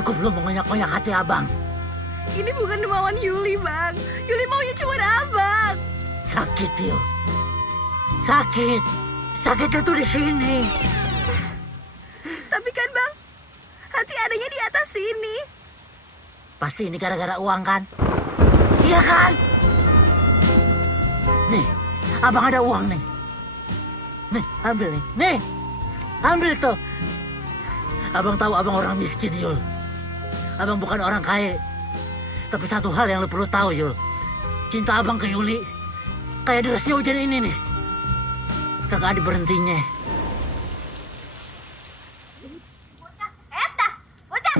Cukup lo mengonyak-onyak hati abang. Ini bukan kemauan Yuli, Bang. Yuli maunya cuma abang. Sakit, Yul. Sakit. Sakitnya tuh di sini. Tapi kan, Bang, hati adanya di atas sini. Pasti ini gara-gara uang kan? Iya kan? Nih, abang ada uang nih. Nih, ambil nih. Nih, ambil tuh. Abang tahu abang orang miskin, Yul. Abang bukan orang kaya. Tapi satu hal yang lo perlu tahu, Yul. Cinta abang ke Yuli kayak derasnya hujan ini nih. Kagak ada berhentinya. Bocah,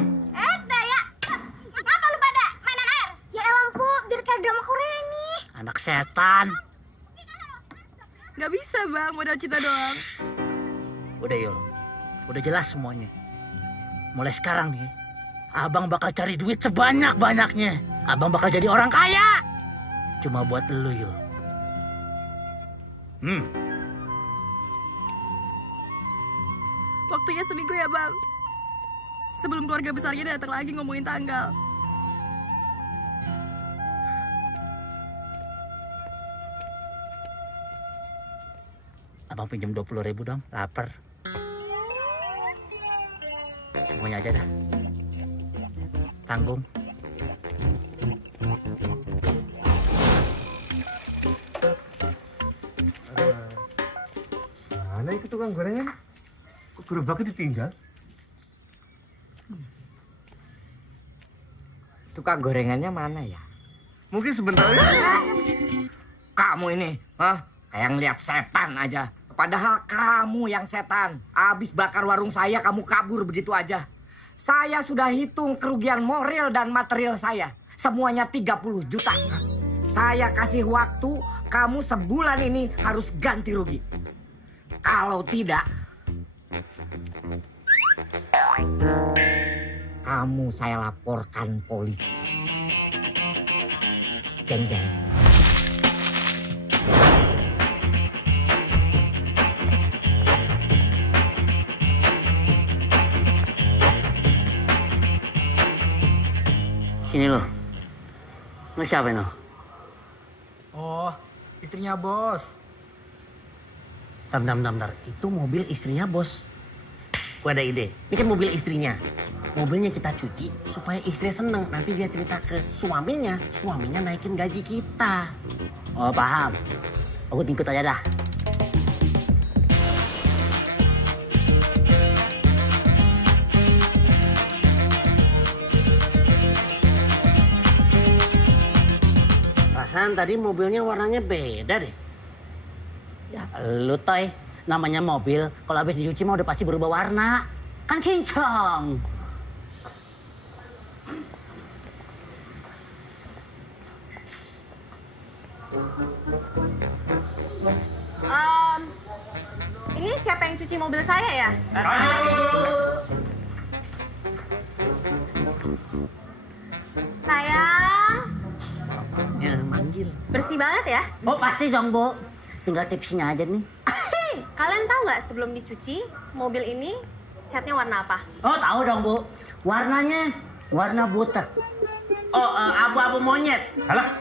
ya. Ngapa lu pada mainan air? Ya lampu, biar kayak drama Korea ini. Anak setan. Gak bisa, Bang. Modal cinta doang. Udah, Yul. Udah jelas semuanya. Mulai sekarang nih, abang bakal cari duit sebanyak-banyaknya. Abang bakal jadi orang kaya. Cuma buat lu, Yul. Waktunya seminggu ya, Bang. Sebelum keluarga besarnya datang lagi ngomongin tanggal. Abang pinjam 20.000 dong, lapar. Semuanya aja dah. Tanggung. Mana itu tukang gorengan? Kok gerobaknya ditinggal? Tukang gorengannya mana ya? Mungkin sebentar ya. Kamu ini, kayak ngeliat setan aja. Padahal kamu yang setan. Abis bakar warung saya, kamu kabur begitu aja. Saya sudah hitung kerugian moral dan material saya. Semuanya 30 juta. Saya kasih waktu, kamu sebulan ini harus ganti rugi. Kalau tidak, kamu saya laporkan polisi. Jeng jeng. Sini lo. Lu siapa no? Oh, istrinya bos. Bentar. Itu mobil istrinya bos. Gue ada ide. Ini kan mobil istrinya. Mobilnya kita cuci supaya istrinya seneng. Nanti dia cerita ke suaminya. Suaminya naikin gaji kita. Oh, paham. Aku ikut aja dah. Perasaan tadi mobilnya warnanya beda deh. Ya, lu Toy. Namanya mobil, kalau habis dicuci mah udah pasti berubah warna. Kan kinclong. Ini siapa yang cuci mobil saya ya? Sayang, Ya, manggil. bersih banget ya. Oh, pasti dong, Bu. Tinggal tipsnya aja nih. Kalian tahu nggak sebelum dicuci, mobil ini catnya warna apa? Oh, tahu dong, Bu. Warnanya warna butek. Oh, abu-abu monyet. Alah.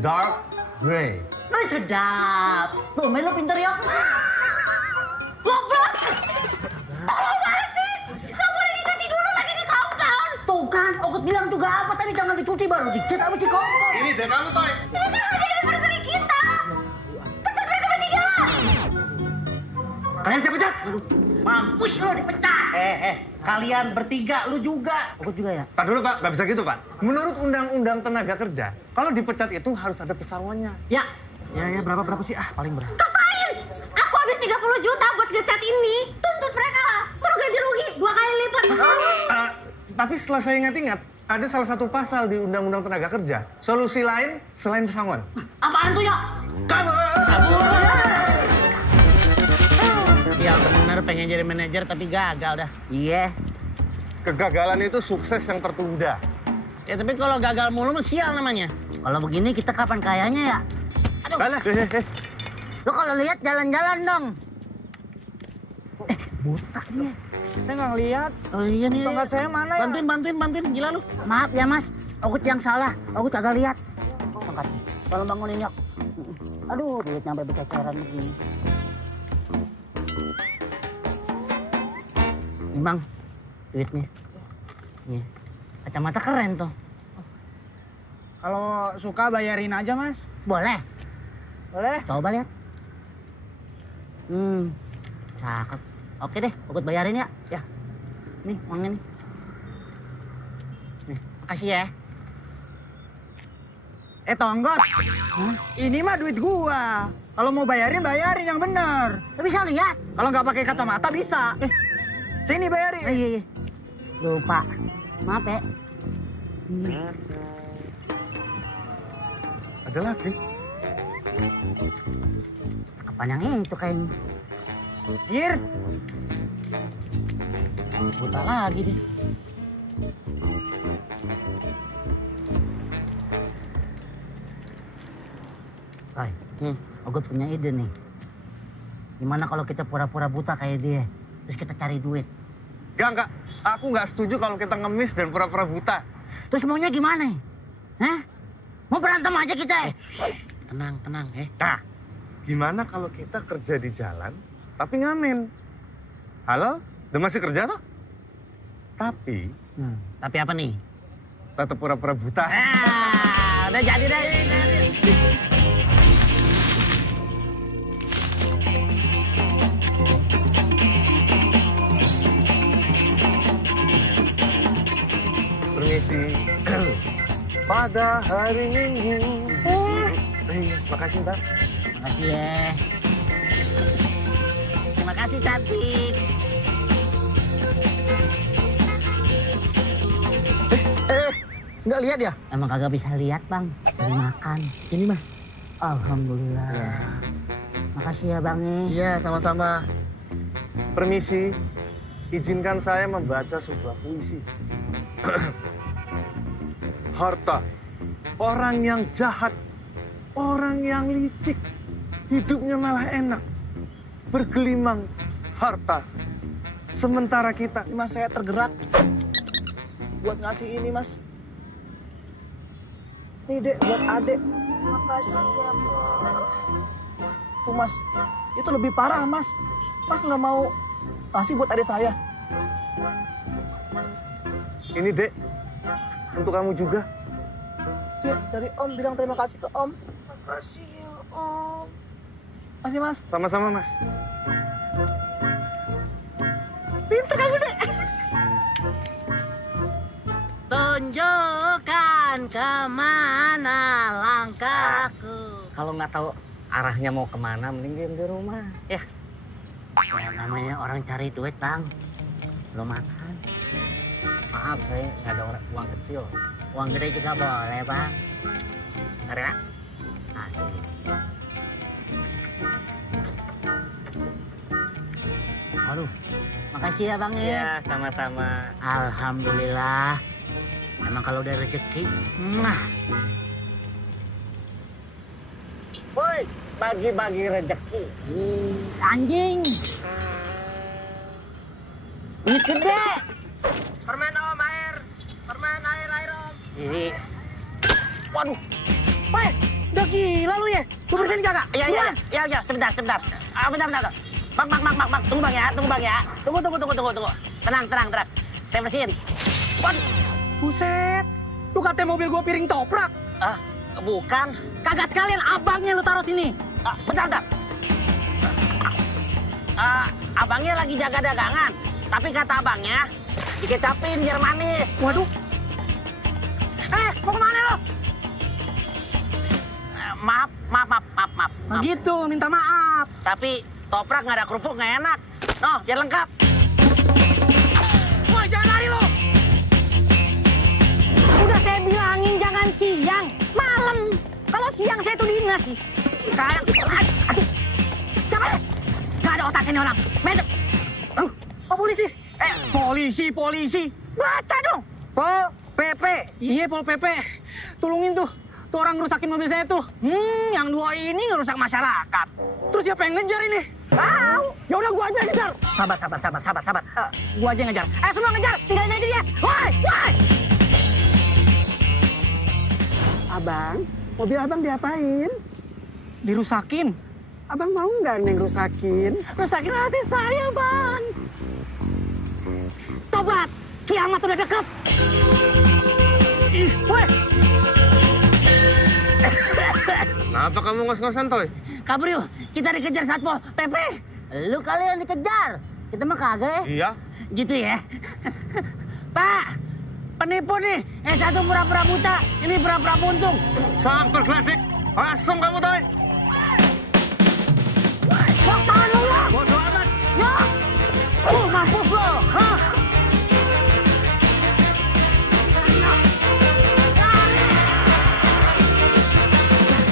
Dark gray. Oh, sedap. Tuh, main lu pinter ya. Goblok! Tolong banget sih! Kamu udah dicuci dulu lagi di kaun-kaun! Tuh kan, Okut bilang juga apa tadi jangan dicuci baru dicat habis dikongkong. Ini deh kamu, Toy. Ini kan hadiah anniversary kita! Pecat mereka bertiga! Kalian saya pecat. Mampus lo dipecat. Kalian bertiga, lu juga. Okut juga ya? Pak dulu, Pak. Nggak bisa gitu, Pak. Menurut Undang-Undang Tenaga Kerja, kalau dipecat itu harus ada pesangonnya. Ya. Ya, berapa sih? Paling berapa? Ngapain? Aku habis 30 juta buat ngecat ini. Tuntut mereka lah. Suruh ganti rugi 2 kali lipat. Tapi setelah saya ingat-ingat, ada salah satu pasal di Undang-Undang Tenaga Kerja. Solusi lain selain pesangon. Apaan tuh, ya? Kabur! Ya bener pengen jadi manajer tapi gagal dah. Iya. Kegagalan itu sukses yang tertunda. Ya tapi kalau gagal mulu mah sial namanya. Kalau begini kita kapan kayanya ya? Aduh. Alah, Lo kalau lihat jalan-jalan dong. Buta dia. Saya nggak ngeliat. Oh iya nih. Tongkat saya mana ya? Bantuin. Gila lu. Maaf ya mas, aku yang salah. Aku kagak lihat. Tongkatnya. Tolong bangunin yuk. Aduh, duit sampai berceceran begini. Nih bang, duitnya. Nih, kacamata keren tuh. Kalau suka bayarin aja, Mas. Boleh. Boleh? Coba lihat. Cakep. Oke deh, ikut bayarin ya. Ya. Nih, uangnya nih. Nih, makasih ya. Tonggos. Ini mah duit gua. Kalau mau bayarin yang bener. Lu bisa lihat. Kalau nggak pakai kacamata bisa. Sini bayarin. Iya. Lupa. Maaf ya. Ada lagi? Kapan yang itu kayaknya? Ir. Buta lagi deh. Hai, aku punya ide nih. Gimana kalau kita pura-pura buta kayak dia, terus kita cari duit? Enggak. Aku nggak setuju kalau kita ngemis dan pura-pura buta. Terus maunya gimana? Hah? Mau berantem aja kita? Tenang. Nah, gimana kalau kita kerja di jalan, tapi ngamen? Halo? Udah masih kerja toh? Tapi... Tapi apa nih? Tetap pura-pura buta. Udah jadi deh. Permisi. Pada hari Minggu. Makasih, Mbak. Makasih ya. Terima kasih, cantik. Nggak lihat ya? Emang kagak bisa lihat, Bang. Cari makan. Ini, Mas. Alhamdulillah. Ya. Makasih ya, Bang. Iya, sama-sama. Permisi. Izinkan saya membaca sebuah puisi. Harta. Orang yang jahat. Orang yang licik. Hidupnya malah enak. Bergelimang harta. Sementara kita... Mas, saya tergerak. Buat ngasih ini, Mas. Nih, Dek, buat Adek. Makasih ya, Bos. Tuh, Mas. Itu lebih parah, Mas. Mas nggak mau ngasih buat adik saya. Ini, Dek. Untuk kamu juga. Dek, dari Om bilang terima kasih ke Om. Makasih ya, Om. Masih, Mas. Sama-sama, Mas. Pintar kamu, Dek. Tunjukkan kemana langkahku. Kalau nggak tahu arahnya mau kemana, mending diam di rumah. Ya. Ya, namanya orang cari duit, Bang. Belum makan. Maaf, saya nggak ada uang kecil. Uang gede juga boleh, Bang. Ada ya? Asik. Aduh, makasih ya, Bang. Iya, sama-sama. Alhamdulillah. Emang kalau udah rezeki, Woi, bagi-bagi rezeki. Anjing. Duit gede. Permen, Om, air. Permen, air, Om. Waduh. Woi, udah gila lu ya? Lu bersihin kagak? Iya, sebentar. Bentar. Bang, tunggu Bang ya. Tunggu. Tenang. Saya bersihin. Waduh. Buset. Lu katanya mobil gua piring toprak. Bukan. Kagak sekalian abangnya lu taruh sini. Bentar. Abangnya lagi jaga dagangan. Tapi kata abangnya, dikecapin biar manis. Waduh. Mau kemana lu? Maaf. Nah, gitu, minta maaf. Tapi toprak nggak ada kerupuk nggak enak. Noh, biar lengkap. Woi, jangan lari lu. Udah saya bilangin jangan siang, malam. Kalau siang saya tuh dinas. Sekarang, aduh, siapa ya? Gak ada otak ini orang. Medep. Oh, polisi. Polisi. Baca dong. Pol PP. Iya, Pol PP. Tolongin tuh. Tuh orang ngerusakin mobil saya tuh. Yang dua ini ngerusak masyarakat. Terus siapa yang ngejar ini? Tahu. Ya udah gua aja yang ngejar. Sabar. Gua aja yang ngejar. Semua ngejar. Tinggalin aja dia. Woi. Abang, mobil abang diapain? Dirusakin. Abang mau nggak Neng rusakin? Rusakin hati saya, Bang. Tobat. Kiamat udah deket. Woi. Kenapa kamu ngos-ngosan, Toy? Kabur yuk, kita dikejar Satpol PP. Lu kalian dikejar, kita mah kagak ya. Iya. Gitu ya. Pak, penipu nih. Satu pura-pura buta, ini pura-pura buntung. Samper gledek. Asem kamu, Toy. Bok tangan lu ya. Bodoh amat. Ya. Mampus lo. Hah?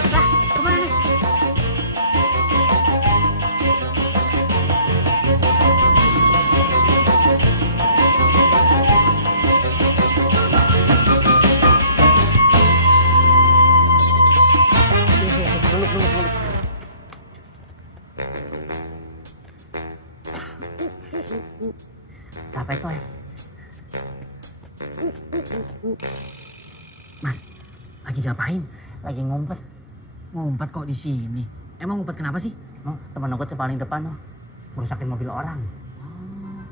Lah, kemana nih? Dulu. Capek toh ya? Mas, lagi ngapain? Lagi ngumpet. Ngumpet kok di sini. Emang ngumpet kenapa sih? Temen aku tuh paling depan loh. Merusakin mobil orang.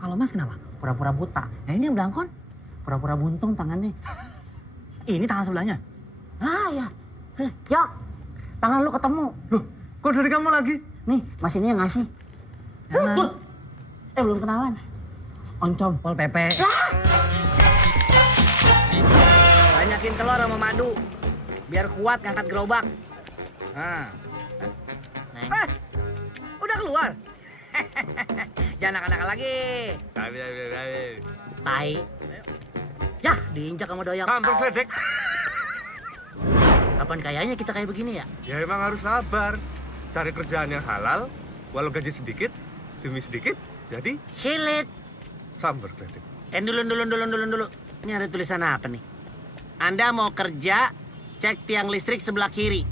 Kalau Mas kenapa? Pura-pura buta. Nah ini yang belangkon. Pura-pura buntung tangannya. Ini tangan sebelahnya. Ah ya. Yok, tangan lu ketemu. Loh, kok dari kamu lagi? Nih, Mas ini yang ngasih. Mas. Belum kenalan. Oncom. Pol PP. Banyakin telur sama madu. Biar kuat ngangkat gerobak. Nah. Udah keluar? Jangan nakal-nakal lagi. Tai. Yah, diinjak sama doyok. Samper gledek. Kapan kayaknya kita kayak begini ya? Ya emang harus sabar. Cari kerjaan yang halal, walau gaji sedikit, demi sedikit, jadi Silit. samper gledek. Dulu. Ini ada tulisan apa nih? Anda mau kerja, cek tiang listrik sebelah kiri.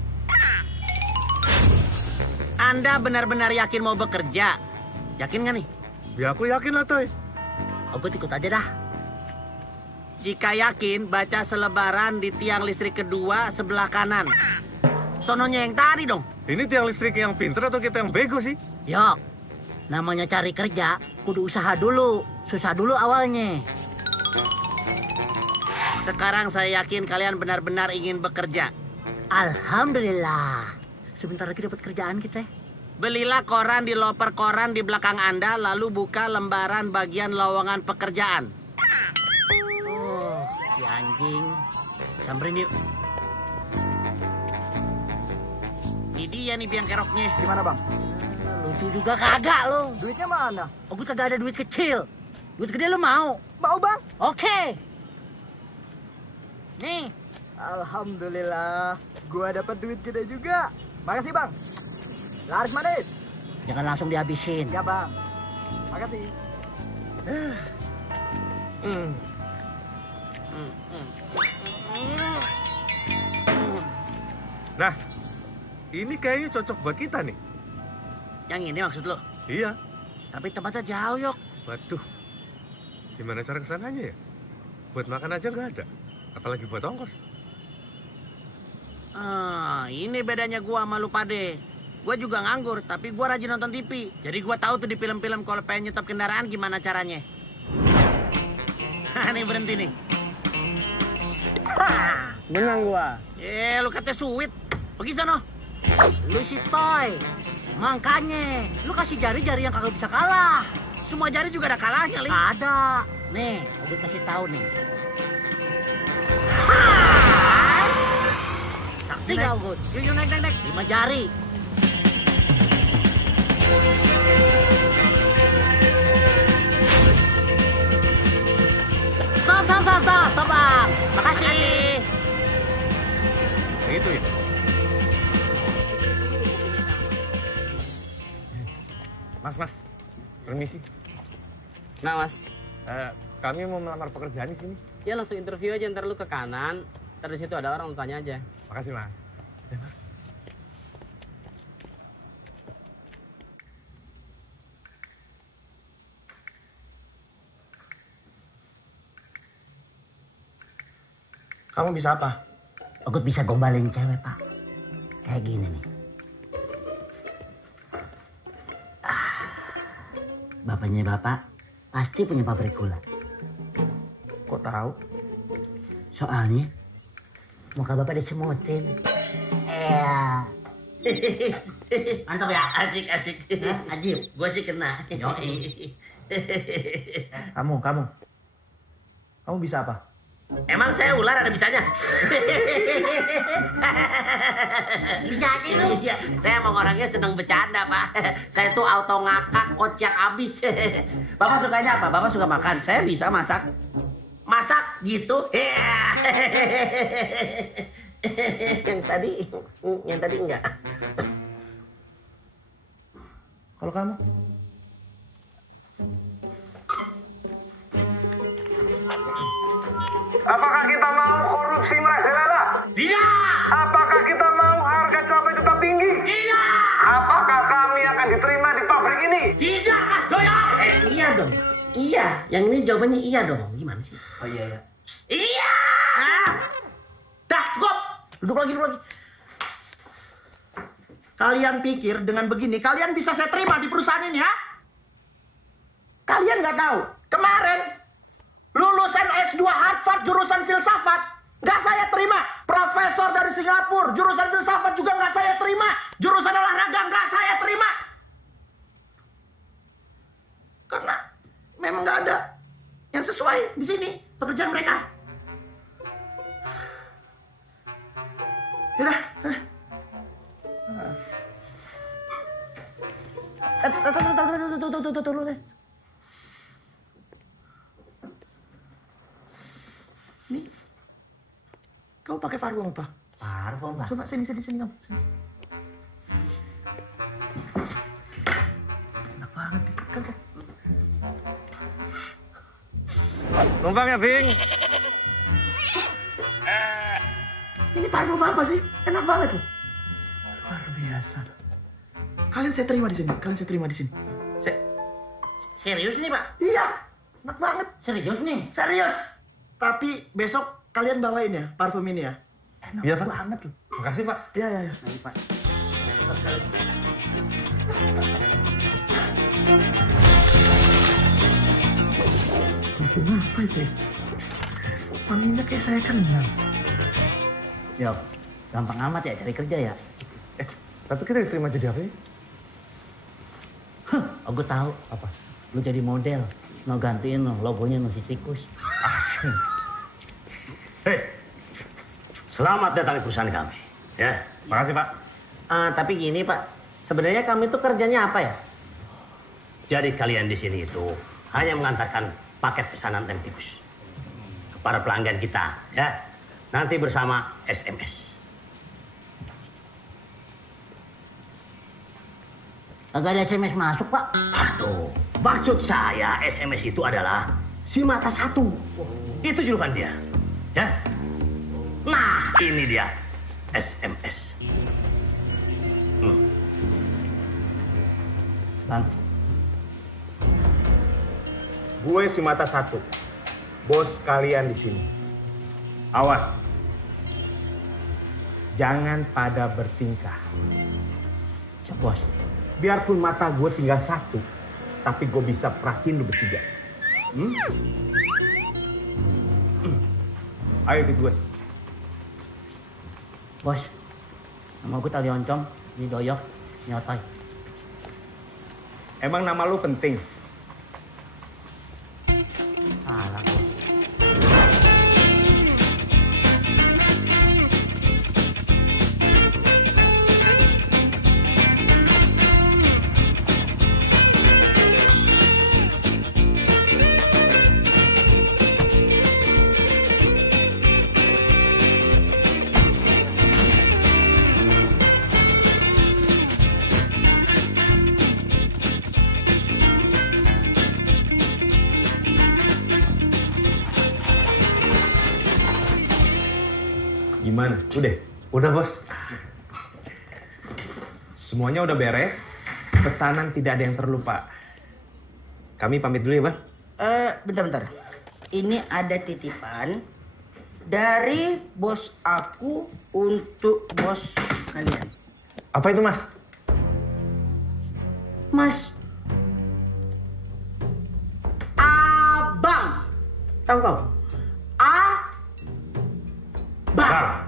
Anda benar-benar yakin mau bekerja? Yakin nggak nih? Ya aku yakin lah, Toy. Aku ikut aja dah. Jika yakin, baca selebaran di tiang listrik kedua sebelah kanan. Sononya yang tadi dong. Ini tiang listrik yang pinter atau kita yang bego sih? Yok, namanya cari kerja, kudu usaha dulu. Susah dulu awalnya. Sekarang saya yakin kalian benar-benar ingin bekerja. Alhamdulillah. Sebentar lagi dapat kerjaan kita. Belilah koran di loper koran di belakang Anda, lalu buka lembaran bagian lowongan pekerjaan. Oh, si anjing. Samperin yuk. Ini dia nih biang keroknya. Gimana bang? Lucu juga kagak lo. Duitnya mana? Oh, gue kagak ada duit kecil. Duit gede lo mau? Mau bang? Oke. Nih. Alhamdulillah, gua dapat duit gede juga. Makasih bang. Laris manis. Jangan langsung dihabisin. Siap bang. Makasih. Nah, ini kayaknya cocok buat kita nih. Yang ini maksud lo? Iya. Tapi tempatnya jauh, Yok. Waduh, gimana cara kesananya ya? Buat makan aja nggak ada, apalagi buat ongkos. Ini bedanya gua sama lu pade. Gua juga nganggur, tapi gua rajin nonton TV. Jadi gua tahu tuh di film-film kalau pengen nyetop kendaraan gimana caranya. Nih berhenti nih. Menang gua. Lu katanya sweet. Pergi sono. Lu si Toy. Makanya, lu kasih jari-jari yang kagak bisa kalah. Semua jari juga ada kalahnya, Li. Ada. Nih, Ogut kasih tahu nih. Sakti gak, Ogut? Yuk, naik. 5 jari. Stop, Bang. Makasih. Gitu ya? Mas, permisi. Nah mas, Kami mau melamar pekerjaan di sini. ya langsung interview aja, ntar lu ke kanan, ntar di situ ada orang, lu tanya aja. Makasih, Mas. Kamu bisa apa? Aku bisa gombalin cewek, Pak. Kayak gini nih. Bapaknya Bapak pasti punya pabrik gula. Kok tahu? Soalnya muka Bapak disemutin. Iya. Mantap ya? Asik. Ajib. Gue sih kena. Yoi. Kamu bisa apa? Emang saya ular ada bisanya? Bisa aja lu. Iya, saya emang orangnya seneng bercanda, Pak. Saya tuh auto ngakak, kocak abis. Bapak sukanya apa? Bapak suka makan. Saya bisa masak. Masak gitu? Yang tadi enggak. Kalau kamu? Apakah kita mau korupsi merajalela? Tidak! Apakah kita mau harga cabai tetap tinggi? Tidak! Apakah kami akan diterima di pabrik ini? Tidak, Mas Doyo! Iya dong. Iya. Yang ini jawabannya iya dong. Gimana sih? Oh iya ya. Iya! Dah, cukup. Duduk lagi. Kalian pikir dengan begini, kalian bisa saya terima di perusahaan ini, ya? Kalian nggak tahu. Kemarin, lulusan S2 Harvard, jurusan filsafat, nggak saya terima. Profesor dari Singapura, jurusan filsafat juga nggak saya terima. Jurusan olahraga nggak saya terima. Karena memang nggak ada yang sesuai di sini pekerjaan mereka. Yaudah. Tunggu. Nih, kau pakai parfum apa? Parfum, Pak. Coba sini kamu. Sini. Enak banget kamu. Numpang ya, Bing. Ini parfum apa sih? Enak banget loh. Luar biasa. Kalian saya terima di sini. Serius nih, Pak? Iya, enak banget. Serius nih? Serius. Tapi besok kalian bawain ya parfum ini ya. Enak Iya, Pak. banget loh. Makasih, Pak. Iya. Nanti, Pak. Bentar sekali. Parfum apa itu ya? Wanginya kayak saya kenal. Yo, gampang amat ya cari kerja ya. Tapi kita diterima jadi apa sih? Aku tahu. Apa? Lu jadi model. Mau gantiin logonya si tikus. Asing. Hei, selamat datang di perusahaan kami. Ya, Makasih, Pak. Tapi gini Pak, sebenarnya kami itu kerjanya apa ya? jadi kalian di sini itu hanya mengantarkan paket pesanan rem tikus kepada pelanggan kita, ya. Nanti bersama SMS. Agak ada SMS masuk, Pak. Aduh, maksud saya SMS itu adalah si mata satu. Itu julukan dia, ya. Nah, ini dia SMS. Bang, Gue si mata satu, bos kalian di sini. Awas, jangan pada bertingkah. siap bos. Biarpun mata gue tinggal satu, tapi gue bisa perhatiin lu bertiga. Ayo ikut gue. Bos, nama gue Tali Oncom, ini doyok, nyotai. Emang nama lu penting? Salah, bos. Gimana? Udah, Bos. Semuanya udah beres. Pesanan tidak ada yang terlupa. Kami pamit dulu ya, Bang. Bentar. Ini ada titipan dari bos aku untuk bos kalian. Apa itu, Mas? Mas. Abang. Tahu kau? Abang.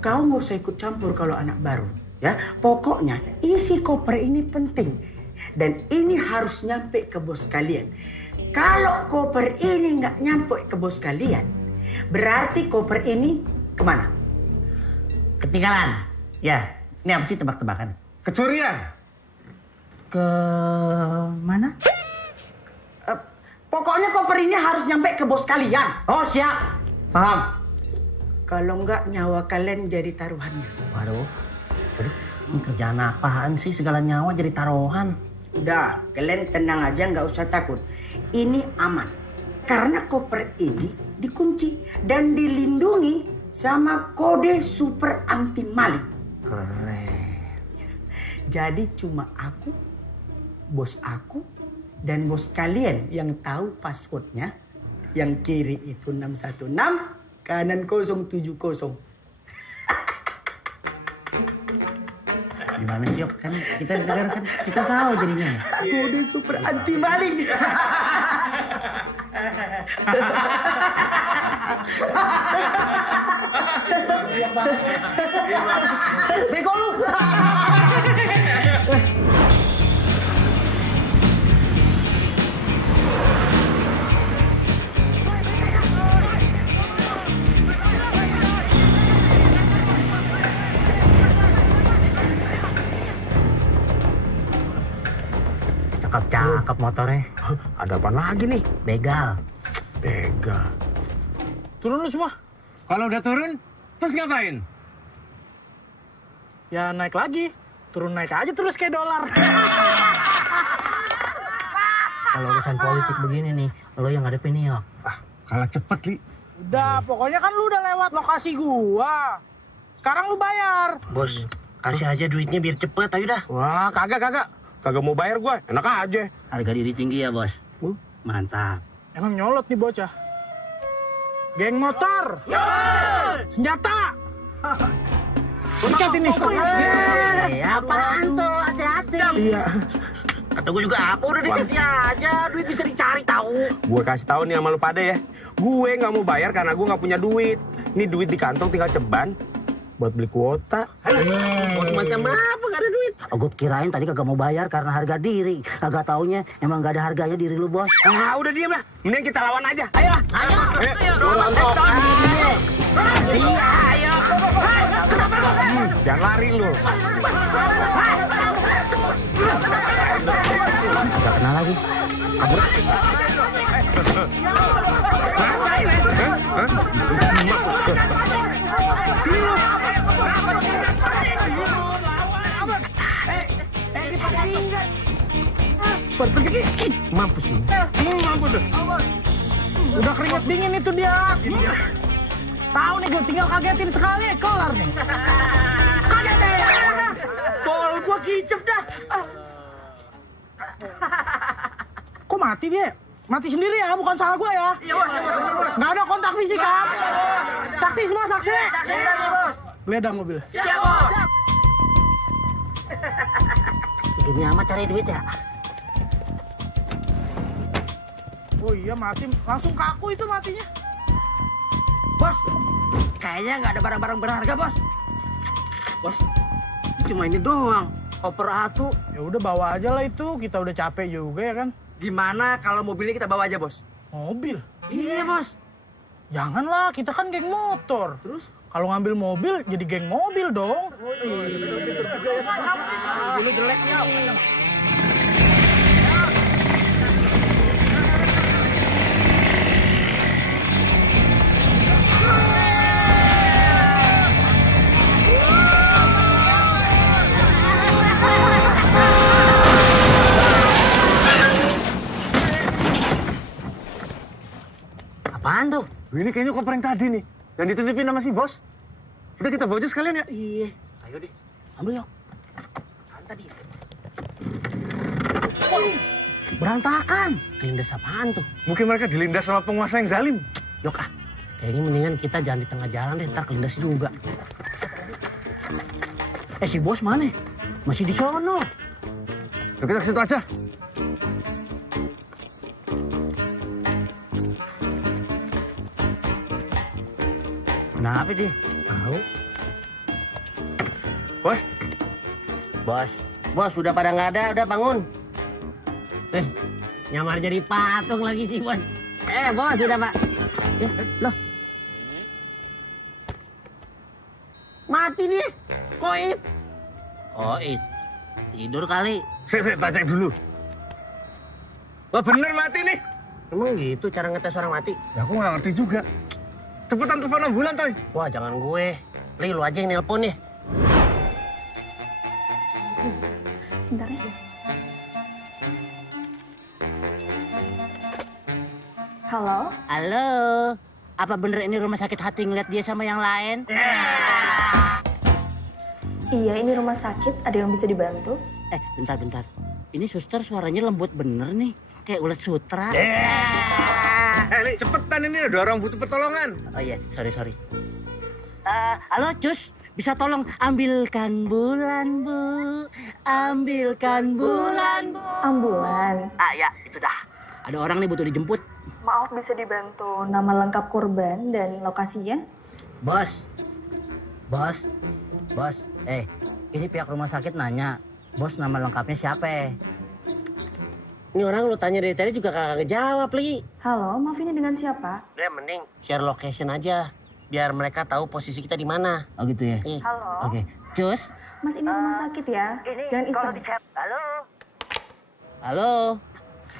Kau nggak usah ikut campur kalau anak baru. Ya, pokoknya isi koper ini penting. Dan ini harus nyampe ke bos kalian. Kalau koper ini nggak nyampe ke bos kalian, berarti koper ini kemana? Ketinggalan. Ya, ini apa sih tebak-tebakan? Kecurian. Ke mana? Pokoknya koper ini harus nyampe ke bos kalian. Oh, siap. Paham. Kalau nggak nyawa kalian jadi taruhannya. Waduh. Ini kerjaan apaan sih segala nyawa jadi taruhan? Udah, kalian tenang aja, nggak usah takut. Ini aman. Karena koper ini dikunci dan dilindungi sama kode super anti maling. Keren. Jadi cuma aku, bos aku, dan bos kalian yang tahu passwordnya. Yang kiri itu 616, kanan 070. Gimana sih, kan kita dengar kan kita tahu jadinya. Kode super anti maling. Bego lu. Cakep motornya. Ada apa lagi nih? Begal. Begal. Turun lu semua. Kalau udah turun, terus ngapain? Ya naik lagi. Turun naik aja terus kayak dolar. Kalau urusan politik begini nih, lo yang ngadepin nih, Yok. Kalah cepet, Li. Udah, pokoknya kan lu udah lewat lokasi gua. Sekarang lu bayar. Bos, kasih aja duitnya biar cepet, ayo dah. Wah, kagak. Kagak mau bayar gue, enak aja. Harga diri tinggi ya, Bos. Mantap. Emang nyolot nih bocah. Geng motor. Senjata. Pencet ini. Apaan tuh? Hati-hati. Iya. Kata gue juga apa, udah dikasih aja. Duit bisa dicari tahu. Gue kasih tahu nih sama lu pada ya. Gue nggak mau bayar karena gue nggak punya duit. Ini duit di kantong tinggal ceban buat beli kuota. Bos macam apa gak ada duit? Oh, gue kirain tadi kagak mau bayar karena harga diri. Kagak taunya emang gak ada harganya diri lu, Bos. Ah, udah diam lah. Mending kita lawan aja. Ayo. Iya, ayo. Jangan lari lu. Gak kenal lagi. Kabur. Rasain ya. Sini lu. Pergi. Mampus lu. Mampus lu. Udah keringet dingin itu dia. Tahu nih gue tinggal kagetin sekali, kelar nih. Kaget deh. Bol gue kicep dah. Kok mati dia? Mati sendiri ya, bukan salah gue ya. Iya, Bos. Nggak ada kontak fisik kan? Saksi semua, saksi. Geledah mobil. Siap, Bos. Gini amat cari duit ya. Oh iya, mati. Langsung kaku itu matinya. Bos, kayaknya nggak ada barang-barang berharga, Bos. Bos, cuma ini doang. Koper atu. Ya udah bawa aja lah itu. Kita udah capek juga ya kan. Gimana kalau mobilnya kita bawa aja, Bos? Mobil? Iya, Bos. Janganlah, kita kan geng motor. Terus? Kalau ngambil mobil, jadi geng mobil dong. Oh iya. Dulu jelek ya. Apaan tuh? Ini kayaknya koper yang tadi nih. Yang dititipin sama si bos. Udah kita bawa aja sekalian ya. Iya. Ayo deh. Ambil yuk. Tadi. Berantakan. Lindas apaan tuh? Mungkin mereka dilindas sama penguasa yang zalim. Yok ah. Kayaknya mendingan kita jangan di tengah jalan deh. Ntar kelindas juga. Si bos mana? Masih di sono. Yuk kita ke situ aja. Kenapa dia? Tahu. Bos. Bos, udah pada nggak ada, udah bangun. Nyamar jadi patung lagi sih, bos. Bos, udah, Pak. Loh. Mati nih, Koit. Tidur kali. Saya tanya dulu. Wah bener mati nih. Emang gitu cara ngetes orang mati? Ya aku nggak ngerti juga. Cepetan telepon ambulan, Toy. Wah, jangan gue. Li, lu aja yang nelpon nih. Sebentar ya. Halo? Halo. Apa bener ini rumah sakit hati ngeliat dia sama yang lain? Iya, ini rumah sakit. Ada yang bisa dibantu? Bentar. Ini suster suaranya lembut bener nih. Kayak ulet sutra. Li, cepetan ini ada orang butuh pertolongan. Oh iya, sorry. Halo, Cus. Bisa tolong ambilkan bulan, Bu. Ambilkan bulan, Bu. Ambulan? Ya, itu dah. Ada orang nih butuh dijemput. Maaf, bisa dibantu nama lengkap korban dan lokasinya? Bos. Ini pihak rumah sakit nanya, bos nama lengkapnya siapa? Ini orang lu tanya dari tadi juga kagak ngejawab, Li. Halo, maaf ini dengan siapa? Udah mending share location aja. Biar mereka tahu posisi kita di mana. Oh gitu ya? Halo? Oke. Cus? Mas, ini rumah sakit ya? Jangan iseng. Halo?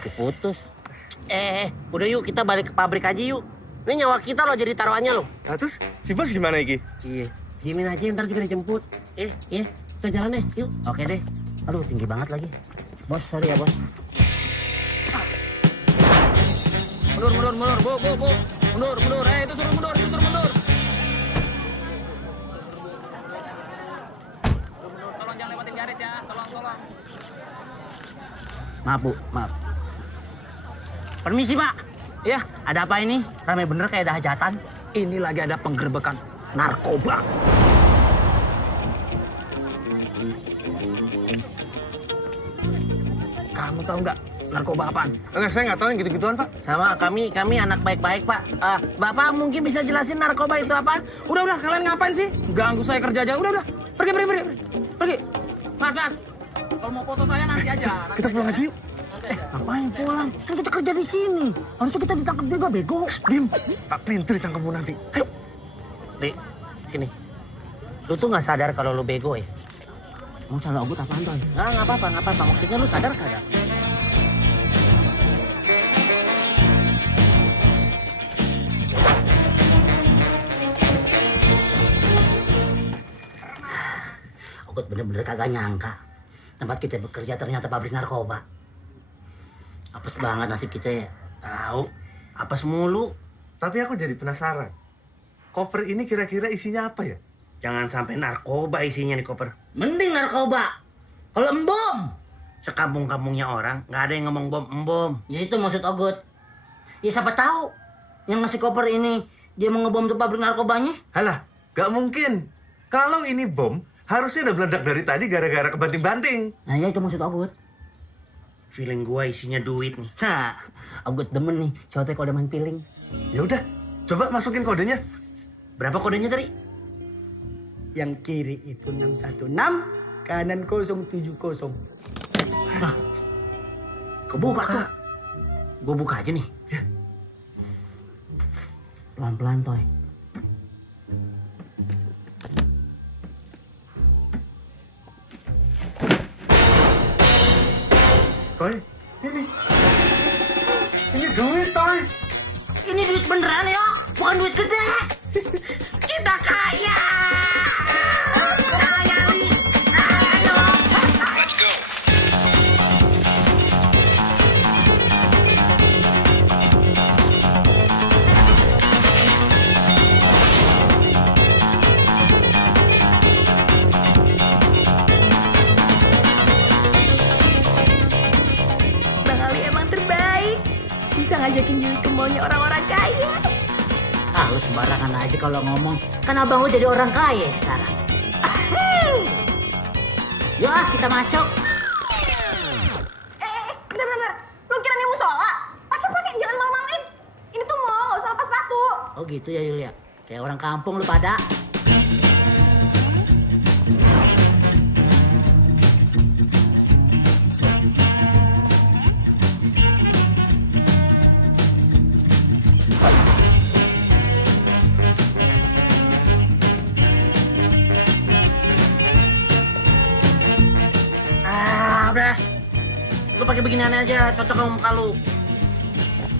Diputus. Udah yuk kita balik ke pabrik aja yuk. Ini nyawa kita loh jadi taruhannya loh. Nah, terus si bos gimana Iki? Iya. Jimin aja ntar juga dijemput. Kita jalan deh, yuk. Oke deh. Aduh, tinggi banget lagi. Bos, sorry ya, Bos. Mundur, Bu. Mundur. Itu suruh mundur. Tolong jangan lewatin garis ya, tolong. Maaf, Bu. Permisi, Pak. Iya. Ada apa ini? Ramai bener kayak ada hajatan. Ini lagi ada penggerbekan narkoba. Kamu tahu nggak narkoba apaan? Enggak, saya nggak tahu yang gitu-gituan, Pak. Sama kami anak baik-baik, Pak. Bapak mungkin bisa jelasin narkoba itu apa? Udah, kalian ngapain sih? Ganggu saya kerja aja. Udah. Pergi. Mas. Kalau mau foto saya nanti aja. Kita pulang aja yuk. Ngapain pulang? Kan kita kerja di sini. Harusnya kita ditangkap juga, bego. Dim, tak pelintir cangkemmu nanti. Ayo. Li, sini. Lu tuh nggak sadar kalau lu bego ya? Mau salah ogut apaan, Toy? Nggak apa-apa. Maksudnya lu sadar kagak? Ogut bener-bener kagak nyangka. Tempat kita bekerja ternyata pabrik narkoba. Apes banget nasib kita ya. Tahu, apes mulu. Tapi aku jadi penasaran. Koper ini kira-kira isinya apa ya? Jangan sampai narkoba isinya nih koper. Mending narkoba. Kalau embom. Sekampung-kampungnya orang, nggak ada yang ngomong bom. Ya itu maksud Ogut. Ya siapa tahu yang ngasih koper ini dia mau ngebom tuh pabrik narkobanya. Halah, gak mungkin. Kalau ini bom, harusnya udah meledak dari tadi gara-gara kebanting-banting. Nah ya itu maksud Ogut. Feeling gua isinya duit nih. Ogut demen nih, cowoknya kode main feeling. Ya udah, coba masukin kodenya. Berapa kodenya tadi? Yang kiri itu 616, kanan 070. Kebuka tuh. Gua buka aja nih. Ya. Pelan-pelan, Toy. Toy, ini duit, Toy. Ini duit beneran ya, bukan duit gede. Kita kaya. bisa ngajakin Yuli ke mallnya orang-orang kaya. Ah, lu sembarangan aja kalau ngomong. Kan abang lu jadi orang kaya sekarang. Yuk kita masuk. Bentar. Lu kira ini musola? Pakai jangan malu-maluin. Ini tuh mall, nggak usah lepas sepatu. Oh gitu ya Yulia. Kayak orang kampung lu pada. Udah. Lu pakai beginian aja, cocok sama muka lu.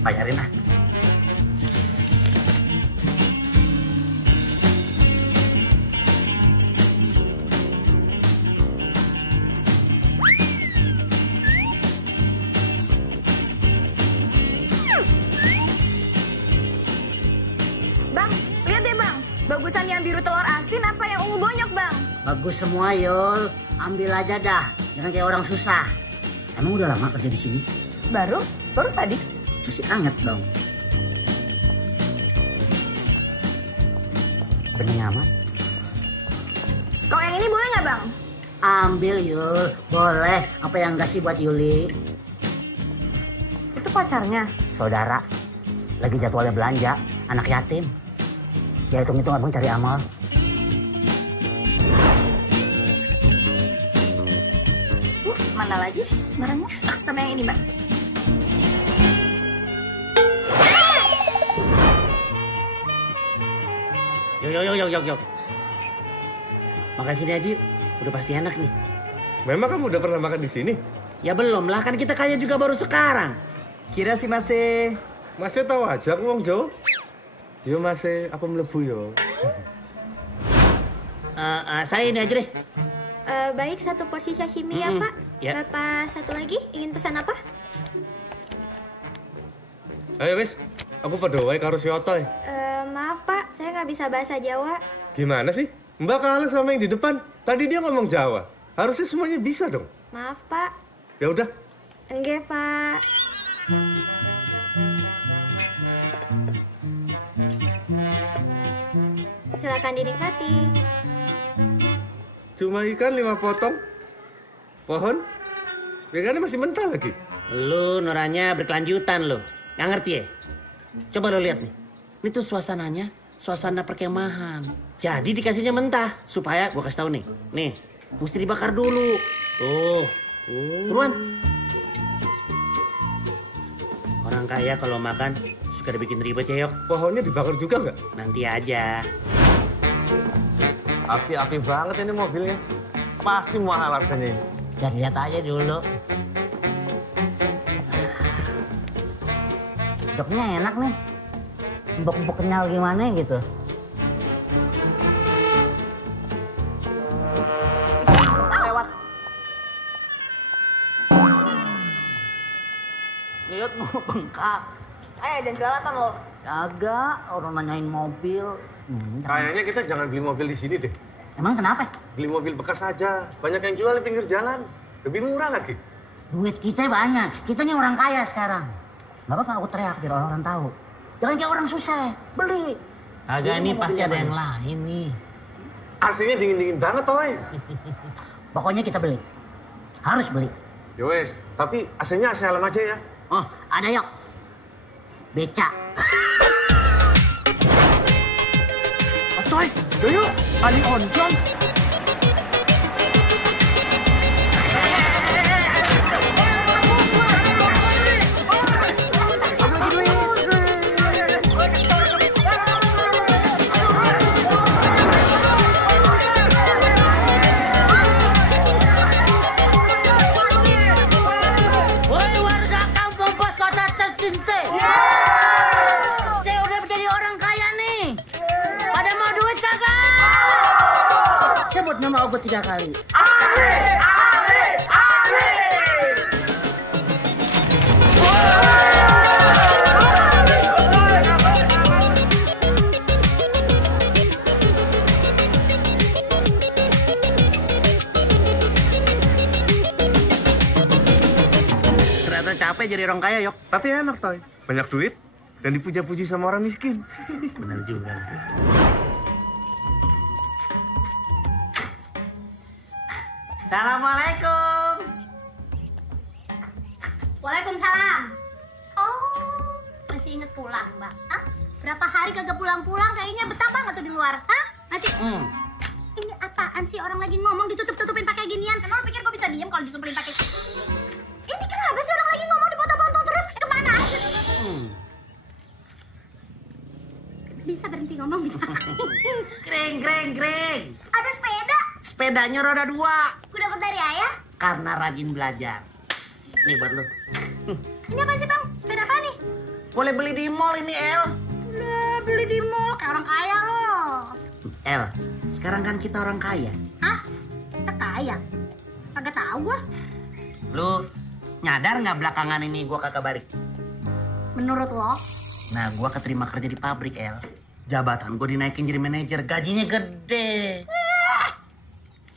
Bayarin ah. Bang, lihat deh bang. Bagusan yang biru telur asin apa yang ungu bonyok bang? Bagus semua Yul. Ambil aja dah. Jangan kayak orang susah. Emang udah lama kerja di sini? Baru tadi. Masih anget dong. Bening amat. Kalau yang ini boleh nggak bang? Ambil Yul. Boleh. Apa yang enggak sih buat Yuli? Itu pacarnya. Saudara. Lagi jadwalnya belanja. Anak yatim. Ya hitung-hitung abang cari amal. Mana lagi barangnya? Sama yang ini mbak. Yuk. Makan sini aja. Udah pasti enak nih. Memang kamu udah pernah makan di sini? Ya belum lah, kan kita kaya juga baru sekarang. Kira sih masih. Masih tahu aja aku wong Jawa. Yo masih aku mlebu yo. Saya ini aja deh. Baik, 1 porsi sashimi ya Pak. Ya. Bapak satu lagi ingin pesan apa? Ayo wis, aku padha wae karo si Otoy. Maaf Pak, saya nggak bisa bahasa Jawa. Gimana sih? Mbak kalah sama yang di depan. Tadi dia ngomong Jawa. Harusnya semuanya bisa dong. Maaf Pak. Ya udah. Enggak Pak. Silakan dinikmati. Cuma ikan 5 potong. Pohon. Ikannya masih mentah lagi. Lu nuranya berkelanjutan lu. Nggak ngerti ya? Coba lu lihat nih. Ini tuh suasananya, suasana perkemahan. Jadi dikasihnya mentah. Supaya, gua kasih tahu nih. Nih, mesti dibakar dulu. Tuh. Buruan. Orang kaya kalau makan suka dibikin ribet ya, Yok. Pohonnya dibakar juga nggak? Nanti aja. Api-api banget ini mobilnya. Pasti mahal harganya ini. Dan lihat aja dulu. Joknya enak nih. Empuk-empuk kenyal gimana gitu. Lewat. Lihat mau bengkak. Jangan kelewatan lo. Kagak, orang nanyain mobil. Kayaknya kita jangan beli mobil di sini deh. Emang kenapa? Beli mobil bekas aja. Banyak yang jual di pinggir jalan. Lebih murah lagi. Duit kita banyak. Kita nih orang kaya sekarang. Gak apa-apa aku teriak biar orang-orang tahu. Jangan kayak orang susah. Beli. Kagak nih pasti ada yang lain nih. AC-nya dingin-dingin banget, Toy. Pokoknya kita beli. Harus beli. Yowes, tapi AC-nya AC alam aja ya. Oh, ada Yok. Beca. Toy, yuk, Ali Oncom. Woi warga kampung pos kota tercinta. Saya udah menjadi orang kaya nih. Pada mau duit kagak? Sebut nama aku 3 kali. Ale! Ternyata capek jadi orang kaya, Yok. Tapi enak, Toy. banyak duit dan dipuja-puji sama orang miskin. Benar juga. Assalamualaikum. Waalaikumsalam. Oh, masih inget pulang, Mbak? Hah? Berapa hari kagak pulang-pulang, kayaknya betah banget tuh di luar. Hah? Masih? Ini apaan sih orang lagi ngomong ditutup-tutupin pakai ginian? Emang lo pikir gue bisa diem kalau disumpelin pakai... Ini kenapa sih orang lagi ngomong dipotong-potong terus? Kemana aja? Bisa berhenti ngomong, bisa. Greng. Ada sepeda. Sepedanya roda 2. Gue dapet dari ayah. Karena rajin belajar. Nih buat lu. Ini apaan sih, Bang? Sepeda apa nih? Boleh beli di mall ini, El. Udah, beli di mall. Kayak orang kaya lo. El, sekarang kan kita orang kaya. Hah? Kita kaya? Kagak tahu gua. Lu nyadar nggak belakangan ini gua kagak balik? Menurut lo? Nah, gua keterima kerja di pabrik, El. Jabatan gua dinaikin jadi manajer, gajinya gede.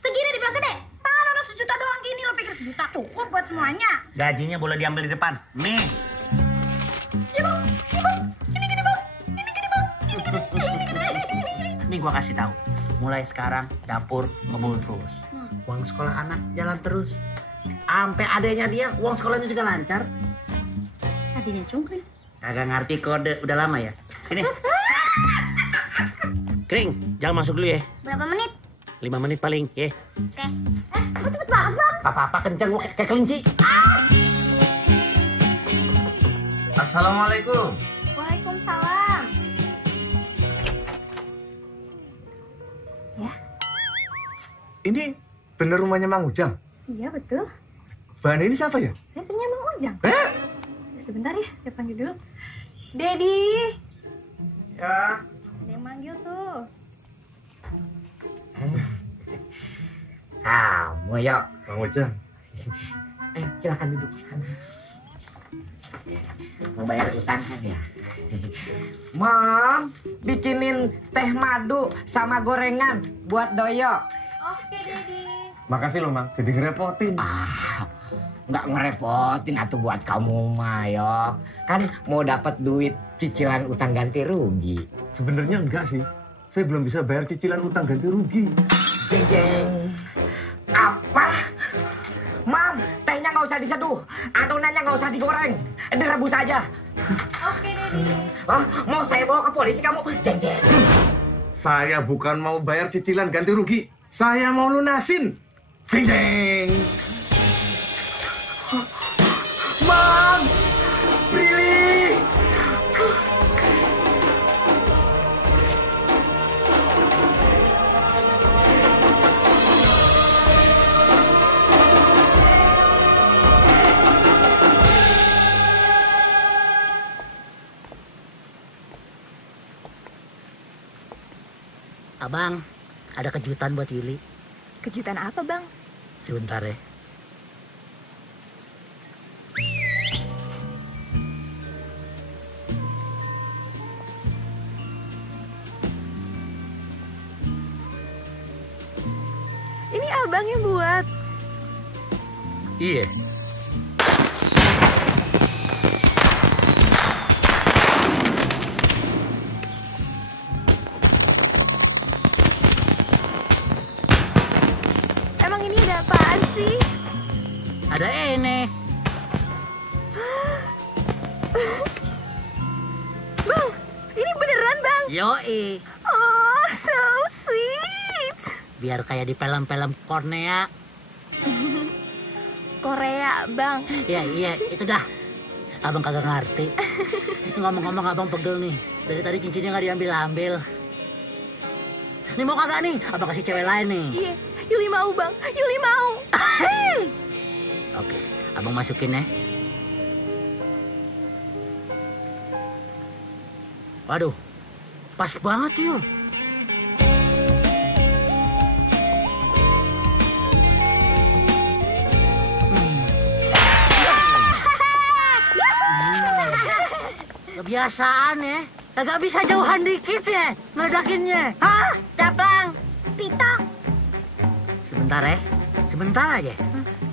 Segini dibilang gede? Mana lo 1 juta doang gini, lo pikir 1 juta cukup buat semuanya? Gajinya boleh diambil di depan. Nih. Iya, Bang. Iya, Bang. Ini gede, Bang. Ini gede, Bang. Ini gede. Nih gua kasih tahu. Mulai sekarang dapur ngebul terus. Uang sekolah anak jalan terus. Sampai adanya dia, uang sekolahnya juga lancar. Adanya cungkring. Kagak ngerti kode, udah lama ya? Sini. Kring, jangan masuk dulu ya. Berapa menit? 5 menit paling, ya. Oke. Kok cepet banget, Bang? Apa-apa kenceng gua kayak kelinci. Assalamualaikum. Waalaikumsalam. Ya. Ini bener rumahnya Mang Ujang? Iya, betul. Mbak ini siapa ya? Saya istrinya Mang Ujang. Sebentar ya, saya panggil dulu. Dedi. Ya. Ada yang manggil tuh. Kamu yuk. Mang Ujang. Silakan duduk. Mau bayar utang kan ya? Mom, bikinin teh madu sama gorengan buat Doyok. Oke, Dedi. Makasih loh, Mang. Jadi ngerepotin. Nggak ngerepotin atau buat kamu, Mayok. Kan mau dapat duit cicilan utang ganti rugi. Sebenarnya enggak sih. Saya belum bisa bayar cicilan utang ganti rugi. Jeng. Apa? Mam, tehnya nggak usah diseduh. Adonannya nggak usah digoreng. Direbus aja. Oke, Dedi. Mau saya bawa ke polisi kamu? Jeng. Saya bukan mau bayar cicilan ganti rugi. Saya mau lunasin. Jeng. Mam! Prilly! Abang, ada kejutan buat Yuli. Kejutan apa, Bang? Sebentar ya. Ini abang yang buat. Iya. Emang ini ada apaan sih? Ada ini. Bang, ini beneran, Bang? Yoi. Oh, so sweet. Biar kayak di film-film Korea. Korea, Bang. Iya, itu dah. Abang kagak ngerti. Ngomong-ngomong abang pegel nih. Dari tadi cincinnya nggak diambil-ambil. Nih mau kagak nih? Abang kasih cewek lain nih. Iya, Yuli mau, Bang. Yuli mau. Oke, abang masukin ya. Waduh, pas banget Yul. Kebiasaan ya, kagak bisa jauhan dikit ya ngeledakinnya. Hah? Caplang, pitok. Sebentar ya, sebentar aja.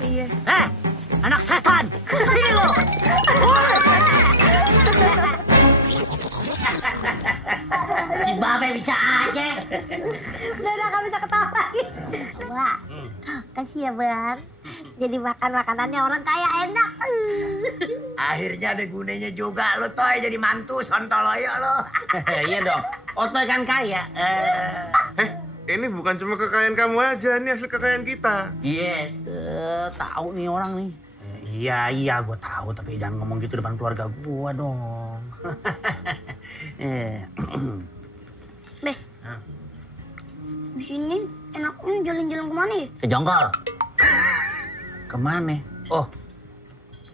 Iya. Anak setan, sini lo. Si Babe bisa aja. Udah gak bisa ketawa lagi. Wah, kasih ya Bang. Jadi makan makanannya orang kaya enak. Akhirnya ada gunanya juga lo Toy jadi mantu sontoloyo lo. Iya dong, Otoy kan kaya. Ini bukan cuma kekayaan kamu aja, ini hasil kekayaan kita. Iya. Tahu nih orang nih. Iya, gue tahu. Tapi jangan ngomong gitu depan keluarga gue dong. Beh, di sini enaknya jalan-jalan kemana ya? Ke Jonggol. Kemana? Oh,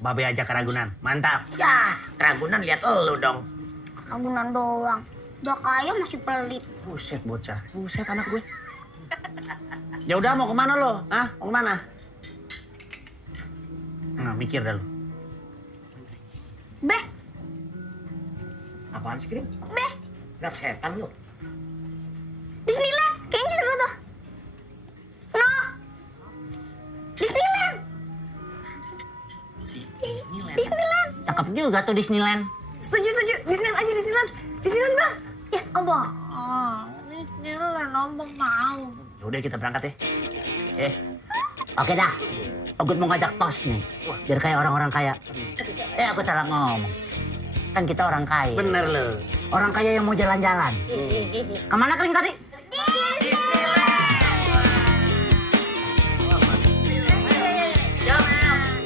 Babe aja ke Ragunan. Mantap. Ya, Ragunan lihat lo dong. Ragunan doang. Udah kaya masih pelit. Buset bocah. Buset anak gue. Ya udah mau kemana lo? Hah? Mau kemana? Nah, mikir dah lo. Beh, Apaan sih, Krim? Beh, Gak setan lo. Disneyland. Kayaknya seru tuh. No. Disneyland. Disneyland. Cakep juga tuh Disneyland. Setuju. Disneyland aja, Disneyland. Disneyland, Bang. Ya, Abang. Disneyland, Abang mau. Yaudah kita berangkat ya. Oke dah. Ogut mau ngajak tos nih. Biar kayak orang-orang kaya. Aku salah ngomong. Kan kita orang kaya. Bener lo. Orang kaya yang mau jalan-jalan. Kemana Kering tadi?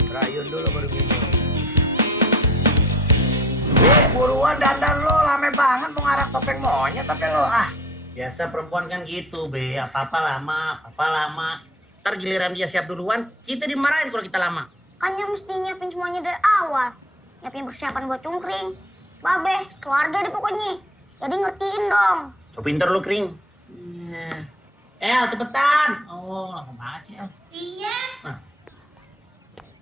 Rayun dulu baru minum. Buruan dandan lo, lame banget mau ngarap topeng monyet tapi lo Biasa perempuan kan gitu, Be. Apa-apa lama. Ntar giliran dia siap duluan, kita dimarahin kalau kita lama. Kan yang mesti nyiapin semuanya dari awal. Nyiapin persiapan buat cungkring. Babe, keluarga deh pokoknya. Jadi ngertiin dong. So pinter lu, Kring. El, cepetan. Oh, lama banget sih, El. Iya. Nah.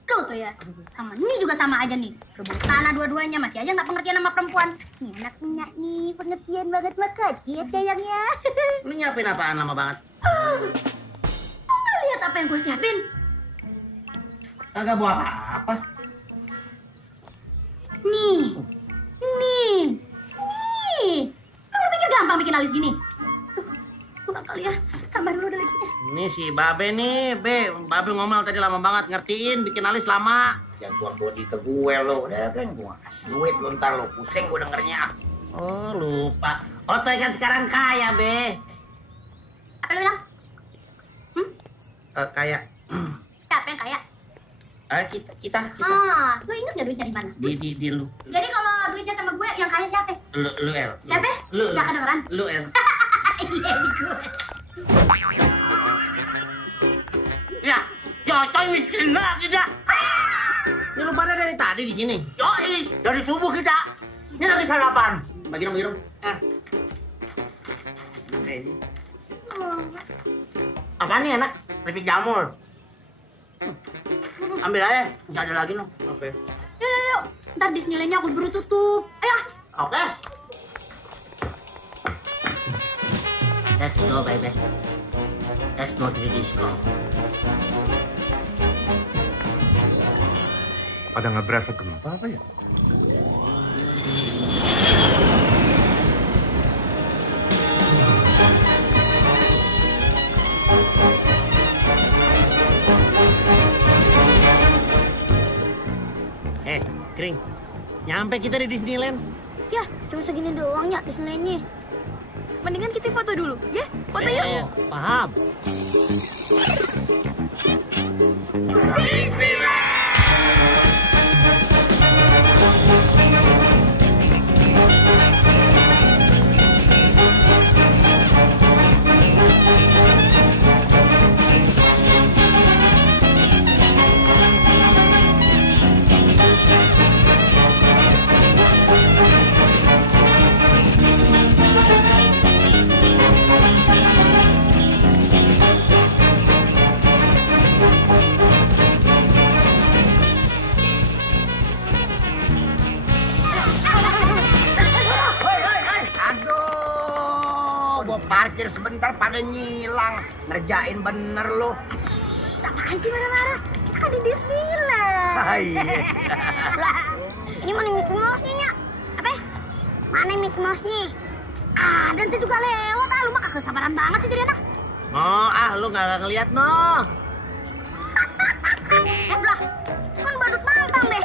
Tuh ya, sama ini juga sama aja nih. Rebut tanah dua-duanya, masih aja nggak pengertian sama perempuan. Nih anaknya nih, pengertian banget kaget kayaknya. Lu nyiapin apaan lama banget? Lu nggak lihat apa yang gue siapin? Kagak bawa apa-apa. Nih. Lu pikir gampang bikin alis gini? Kurang kali ya, tambah dulu deh lipsnya. Ini si Babe nih, Be. Babe ngomel tadi lama banget, ngertiin, bikin alis lama. Jangan buang body ke gue lo. Udah kan gue kasih duit lo ntar lo. Pusing gue dengernya. Oh, lupa. Otoy kan sekarang kaya, Be. Apa lu bilang? Kaya. Siapa yang kaya? Kita. Lu inget gak duitnya di mana? Di lu. Jadi kalau duitnya sama gue, yang kaya siapa? Lu, El. Siapa? Lu. Gak kedengeran? Lu, El. Iya, di gue. Ya, si Ocoy miskin lagi dah. Ini lu pada dari tadi di sini? Yoi, dari subuh kita. Ini lagi sarapan. Bagi dong. Apaan nih enak? Keripik jamur. Ambil aja, nggak ada lagi no. Oke. Yuk. Ntar Disneyland-nya aku buru tutup. Ayo. Oke. Let's go, baby. Let's go to the disco. Pada nggak berasa gempa apa ya? Kring, nyampe kita di Disneyland. Ya, cuma segini doang ya Disneyland-nya. Mendingan kita foto dulu, ya? Foto yuk. Ayo, paham. Parkir sebentar pada nyilang. Ngerjain bener lo. Apaan sih marah-marah? Kita kan di Disneyland. Iya. Lah, ini mana Mickey Mouse-nya, Nyak? Mana Mickey Mouse-nya? Ah, dan itu juga lewat. Ah, lu mah kagak sabaran banget sih jadi anak. Lu gak ngeliat, no. Lah, kan badut mampang deh.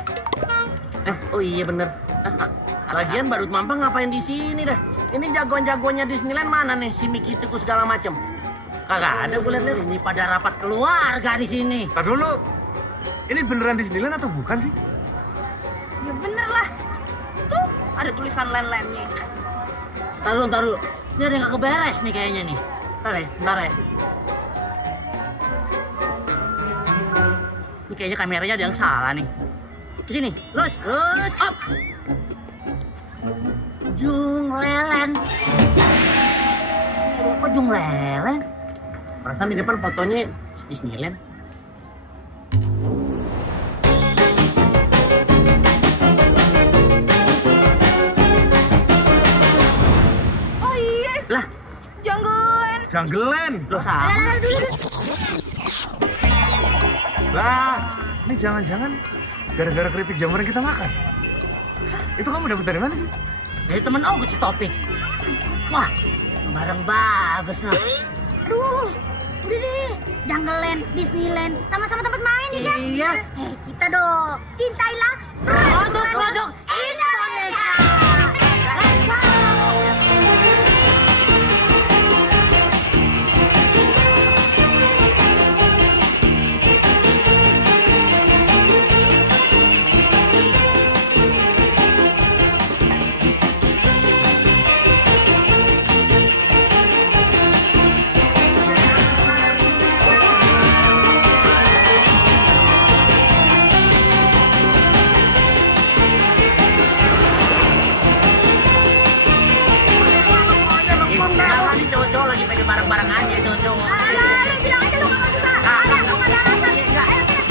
Oh iya bener. Lagian badut mampang ngapain di sini dah? Ini jagoan-jagoannya Disneyland mana nih? Si Mickey Tikus segala macem. Kagak ada gue liat-liat. Ini pada rapat keluarga di sini. Tar dulu. Ini beneran Disneyland atau bukan sih? Ya bener lah. Tuh, ada tulisan len-lennya. Taruh. Ini ada yang gak keberes nih kayaknya nih. Bentar ya. Ini kayaknya kameranya ada yang salah nih. Kesini, lurus, up. Jung Lelen. Kok Jung Lelen? Perasaan di depan fotonya Disneyland. Oh iya. Lah, Jungleland. Loh, sama. Lah, ini jangan-jangan gara-gara keripik jamur yang kita makan. Itu kamu dapat dari mana sih? Dari temen aku si Topik. Wah, barang bagus nah. Aduh, udah deh. Jungleland, Disneyland, sama-sama tempat main ya kan? Iya. Kita dong. Cintailah Produk Indonesia. Cowok-cowok lagi pengen bareng-bareng aja cowok-cowok. Lu bilang aja lu gak suka. Ada, lu gak ada alasan. Ayo sini.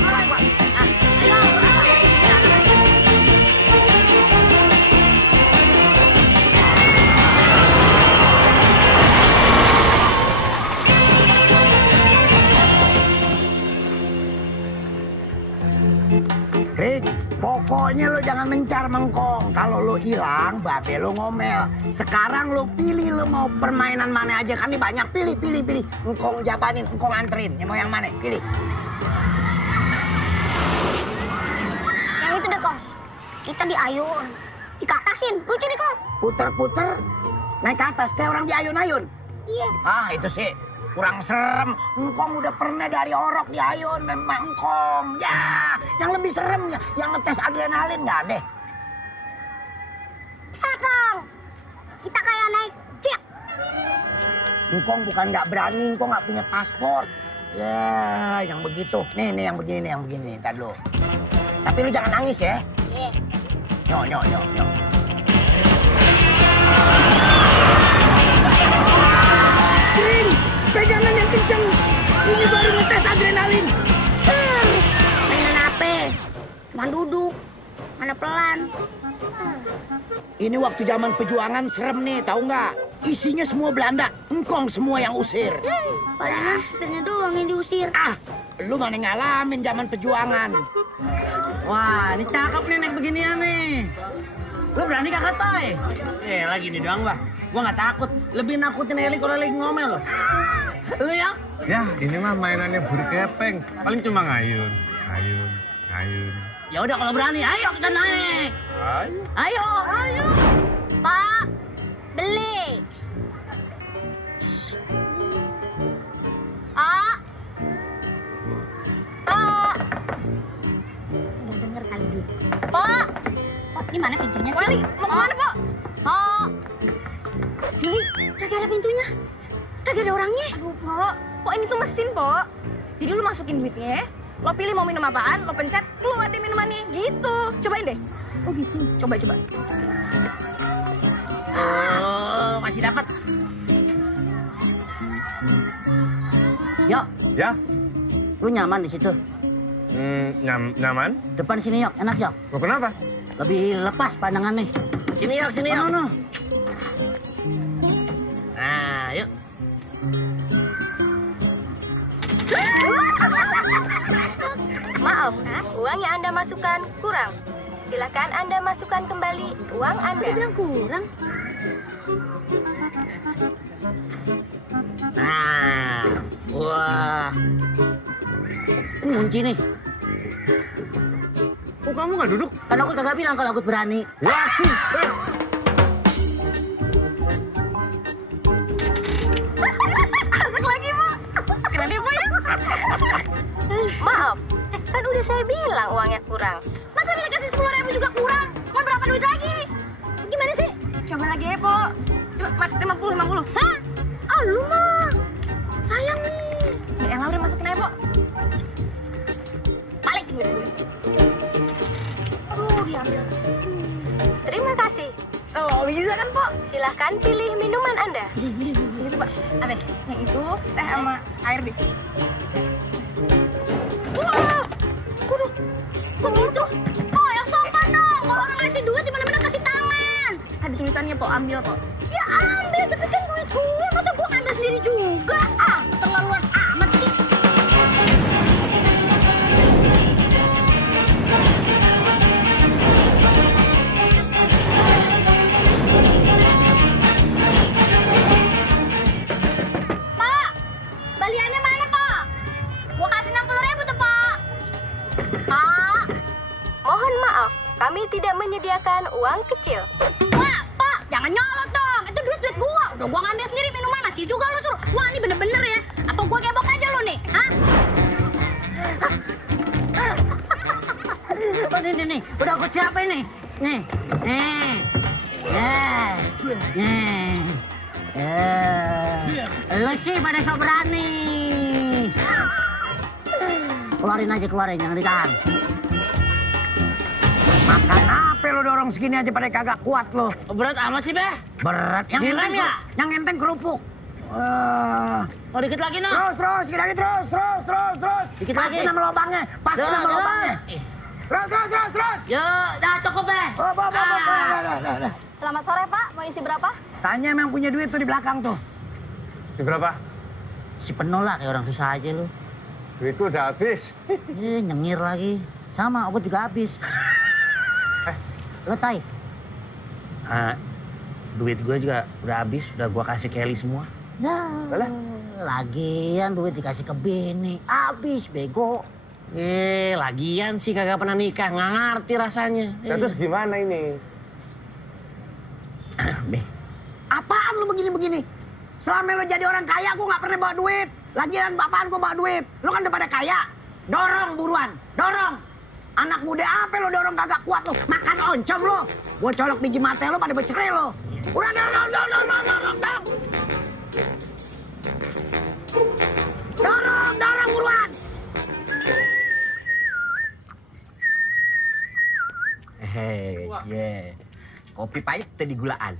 Krik, pokoknya lo jangan mencar mengkong. Kalau lo hilang, babe lo ngomel. Sekarang lo pilih lo mau permainan mana aja. Kan ini banyak, pilih. Engkong jabanin, engkong anterin. Ya mau yang mana? Pilih. Yang itu deh, Kong. Kita diayun. Dikatasin. Lucu nih, Kong. Puter-puter, naik ke atas kayak orang diayun-ayun. Iya. Ah, itu sih kurang serem. Engkong udah pernah dari orok diayun, memang engkong. Ya, yang lebih seremnya, yang ngetes adrenalin nggak deh. Bisa, Kong. Kita kayak naik jet. Engkong bukan nggak berani, engkong nggak punya paspor. Ya, yang begitu. Nih, yang begini. Ntar dulu. Tapi lu jangan nangis ya. Iya. Nyo. Kering, pegangan yang kenceng. Ini baru ngetes adrenalin. Mainan apa? Cuman duduk. Mana pelan. Ini waktu zaman perjuangan serem nih, tahu nggak? Isinya semua Belanda, engkong semua yang usir. Palingan supirnya doang yang diusir. Ah, lu mana ngalamin zaman perjuangan. Wah, ini cakep nih naik beginian nih. Lu berani kagak, Toy? lagi nih doang, Bah. Gua nggak takut. Lebih nakutin Eli kalau lagi ngomel loh. Lu ya? Ya, ini mah mainannya buri kepeng. Paling cuma ngayun. Ya udah kalau berani, ayo kita naik. Ayo. Pak, beli. Pak. Nggak denger kali dia. Pak. Pak, di mana pintunya sih? Wali, mau kemana, Pak? Pak. Hei, kagak ada pintunya. Kagak ada orangnya. Aduh, Pak ini tuh mesin, Pak. Jadi lu masukin duitnya, lo pilih mau minum apaan, lo pencet, keluar deh minumannya. Gitu. Cobain deh. Oh gitu. Coba. Oh, masih dapat. Yok. Ya? Lu nyaman di situ? Nyaman? Depan sini, Yok. Enak, Yok. Mau kenapa? Lebih lepas pandangan nih. Sini, Yok. No. Nah, yuk. Maaf, uang yang Anda masukkan kurang. Silakan Anda masukkan kembali uang Anda. Dia bilang kurang. Nah, wah. Kunci nih. Oh, kamu nggak duduk? Kan aku kagak bilang kalau aku berani. Wah, sih. Masuk lagi, Bu. Keren deh, Bu ya. Maaf, kan udah saya bilang uangnya kurang. Masa udah dikasih 10.000 juga kurang? Mau berapa duit lagi? Gimana sih? Coba lagi ya, Po. Coba 50. Hah? Ah, lu mah. Sayang nih. Ya elah, udah masukin aja, Po. Balikin duit gue. Aduh, diambil. Terima kasih. Oh, bisa kan, Po? Silahkan pilih minuman Anda. Itu, Pak. Apa? Yang itu teh sama air deh. Wah! Waduh, kok gitu? Oh, yang sopan dong. Kalau orang ngasih duit, di mana-mana kasih tangan. Ada tulisannya, Po. Ambil, Po. Ya ambil, tapi kan duit gue. Masa gue ambil sendiri juga? Ah, terlaluan amat sih. Pak, baliannya mana, Pak? Gue kasih 60.000 tuh, Pak. Pak. Mohon maaf, kami tidak menyediakan uang kecil. Wah, Pak, jangan nyolot dong. Itu duit gua. Udah gua ngambil sendiri minuman, masih juga lu suruh. Wah, ini bener-bener ya. Apa gua gebok aja lu nih? Hah? Oh, nih. Udah aku siapin nih. Nih. Lu sih pada sok berani. Keluarin, jangan ditahan. Makan apa lo dorong segini aja pada kagak kuat lo. Berat amat sih, Beh. Berat. Yang enteng kerupuk. Oh, dikit lagi, nah. Terus, terus. Dikit Pasin lagi. nama lubangnya. Terus. Yuk, dah cukup, Beh. Dah. Selamat sore, Pak. Mau isi berapa? Tanya yang punya duit tuh di belakang tuh. Si berapa? Si penuh lah, kayak orang susah aja lu. Duitku udah habis. Nyengir lagi. Sama, obat juga habis. Lo, Tai? Duit gue juga udah habis, udah gue kasih Kelly semua. Ya, lagian duit dikasih ke bini. Habis, bego. Lagian sih kagak pernah nikah, nggak ngerti rasanya. Ya, terus gimana ini? Apaan lu begini-begini? Selama lu jadi orang kaya, gue nggak pernah bawa duit. Lagian bapaan gue bawa duit. Lu kan udah pada kaya. Dorong buruan, dorong. Anak muda apa lo dorong kagak kuat lo? Makan oncom lo. Gue colok biji mata lo pada bercerai lo. Udah dorong. Dorong buruan. Kopi pahit tadi gulaan.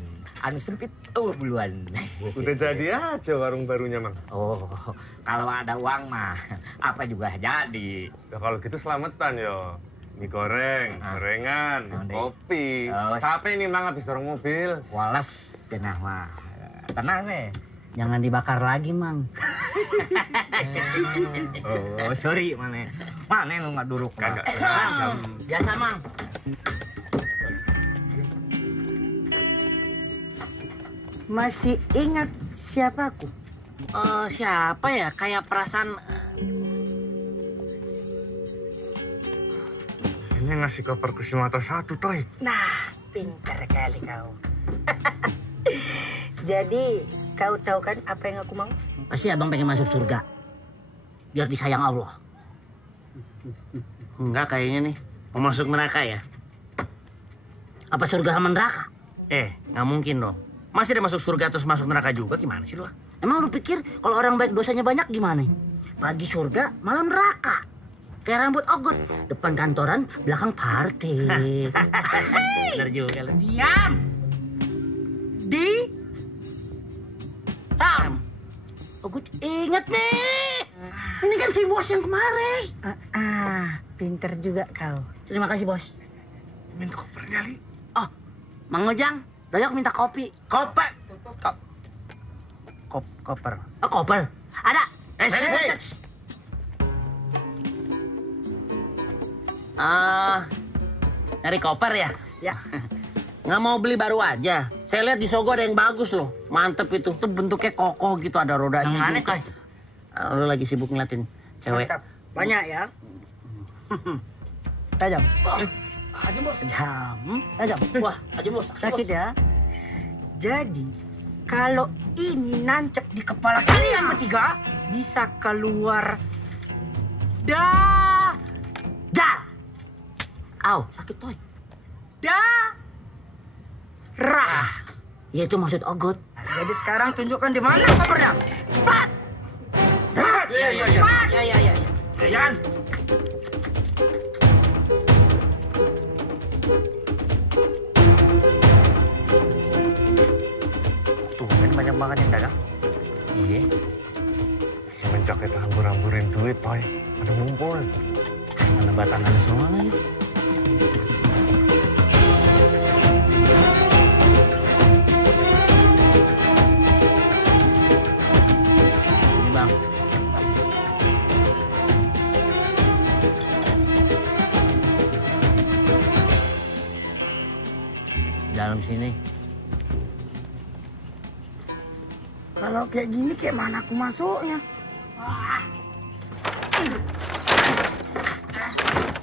Anu sempit, buluan. Udah jadi aja warung barunya, Mang. Oh, kalau ada uang mah, apa juga jadi. Ya, kalau gitu selamatan, yo. Mie goreng, gorengan, kopi. Capek nih, Mang, habis dorong mobil. Walas, cenah mah. Tenang nih. Jangan dibakar lagi, Mang. Oh, sorry, Mana lu nggak duruk? Kagak. Biasa, Mang. Masih ingat siapa aku? Siapa ya? Kayak perasaan... Ini ngasih koper ke si mata satu, Toy. Nah, pintar kali kau. Jadi, kau tahu kan apa yang aku mau? Pasti abang pengen masuk surga. Biar disayang Allah. Enggak kayaknya nih, mau masuk neraka ya? Apa surga sama neraka? Nggak mungkin dong. Masih dia masuk surga terus masuk neraka juga, gimana sih lu? Emang lu pikir kalau orang baik dosanya banyak gimana? Pagi surga, malam neraka. Kayak rambut ogot, depan kantoran, belakang party. Bener juga lu. Diam! Ogot inget nih. Ini kan si bos yang kemarin. Pinter juga kau. Terima kasih, bos. Minta koper kali. Oh, Mang Ojang, Doyok minta kopi. Koper. Koper. Oh, koper. Ada. Nyari koper ya? Ya. Nggak mau beli baru aja. Saya lihat di Sogo ada yang bagus loh. Mantep itu. Tuh bentuknya kokoh gitu, ada rodanya. Yang mana, gitu. Kai? Lo lagi sibuk ngeliatin cewek. Mantap. Banyak ya. Tajam. Tajam, Bos. Tajam. Wah, tajam, Bos. Sakit ya. Jadi, kalau ini nancep di kepala kalian bertiga, bisa keluar dah. Au, sakit toy. Rah. Ya itu maksud Ogot. Jadi sekarang tunjukkan di mana kopernya. Cepat. Iya. Jalan. Tuh, kan banyak banget yang dagang. Iya. Semenjak kita hambur-hamburin duit, Toy. Ada ngumpul. Mana batangan semua lagi. Ini, Bang. Dalam sini. Kalau kayak gini, kayak mana aku masuknya?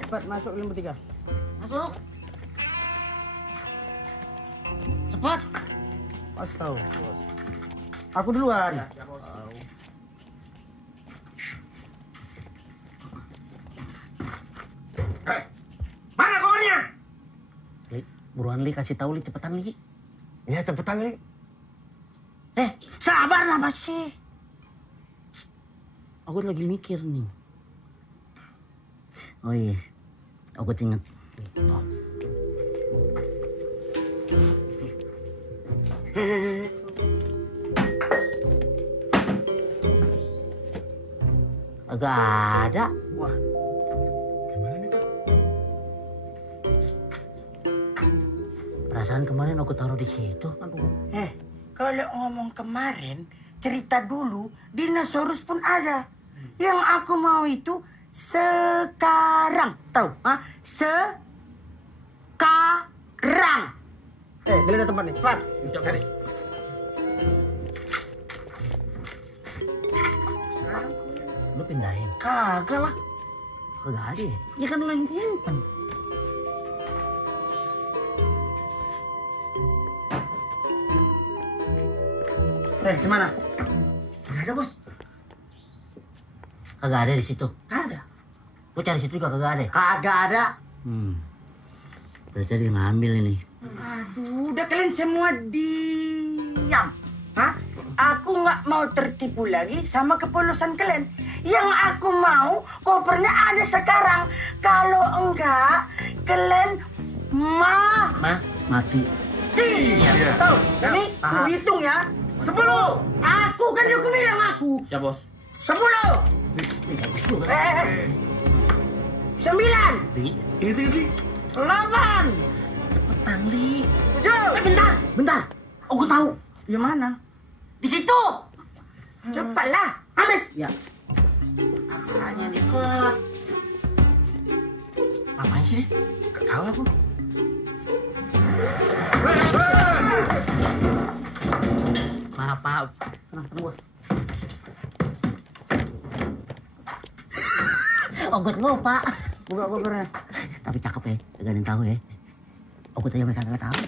Cepat masuk kalian bertiga. Masuk. Cepat. Mas tahu. Aku duluan. Mana kopernya? Li, buruan Li, kasih tahu Li, cepetan Li. Iya, cepetan, Li. Sabar apa sih? Aku lagi mikir nih. Oh iya, aku inget. Oh. Agak ada. Wah. Gimana nih, Tuh? Perasaan kemarin aku taruh di situ. Kalau ngomong kemarin, cerita dulu, dinosaurus pun ada. Yang aku mau itu sekarang. Tahu? Sekarang. Geledah tempat nih, cepat. Cari. Lu pindahin? Kagak lah. Kagak ada ya? Ya kan lo yang simpen. Gimana? Gak ada, Bos. Kagak ada di situ. Ada. Lu cari situ juga kagak ada. Kagak ada. Berarti dia ngambil ini. Aduh, udah kalian semua diam. Hah? Aku nggak mau tertipu lagi sama kepolosan kalian. Yang aku mau kopernya ada sekarang. Kalau enggak, kalian mati. Iya. Tahu? Ini aku hitung ya. 10. Aku kan aku bilang aku. Siap, Bos. 10. 9. Li. 8. Cepetan, Li. 7. Bentar. Aku tahu. Di mana? Di situ. Cepatlah. Ambil. Ya. Apanya dikot? Apaan sih? Gak tahu aku. Maaf. Tenang, Bos. Ogot lupa. Buka kopernya. Tapi cakep ya, gak ada yang tahu ya. Ogot aja mereka gak tahu.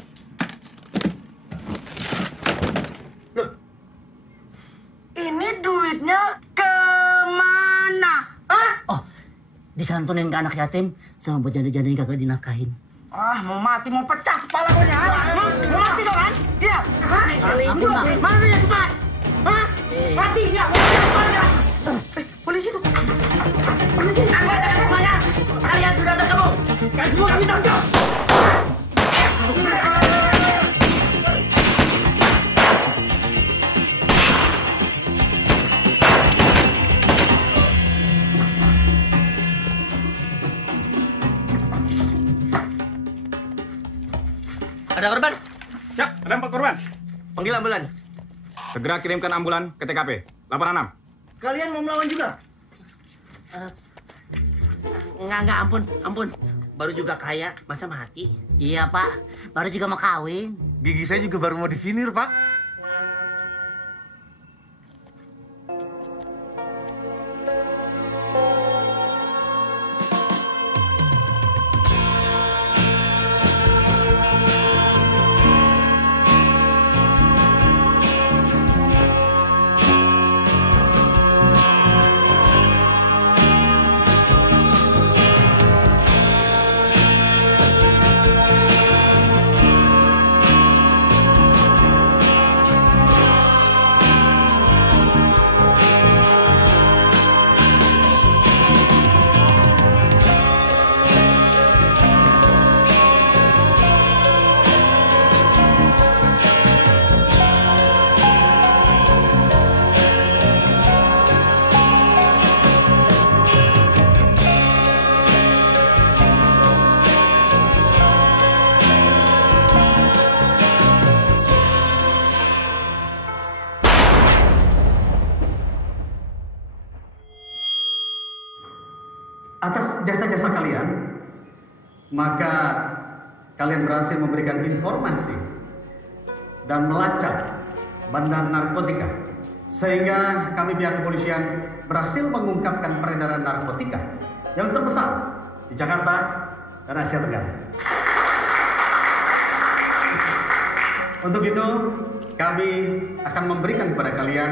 Loh, ini duitnya kemana? Hah? Oh, disantunin ke anak yatim sama buat janda-janda yang kagak dinafkahin. Mau mati, mau pecah kepala gue nya. Mau mati dong kan? Iya. Hah? Aku enggak. Mana duitnya cepat? Hah? Mati ya? Mau pecah kepala. Polisi tuh. Polisi. Anggota semuanya. Kalian sudah bertemu. Kalian semua kami tangkap. Ada korban? Siap, ada 4 korban. Panggil ambulan. Segera kirimkan ambulan ke TKP. Laporan 6. Kalian mau melawan juga? Enggak, ampun. baru juga kaya, masa mati? Iya, Pak. Baru juga mau kawin. Gigi saya juga baru mau divinir, Pak. Atas jasa-jasa kalian, maka kalian berhasil memberikan informasi dan melacak bandar narkotika, sehingga kami pihak kepolisian berhasil mengungkapkan peredaran narkotika yang terbesar di Jakarta dan Asia Tenggara. Untuk itu, kami akan memberikan kepada kalian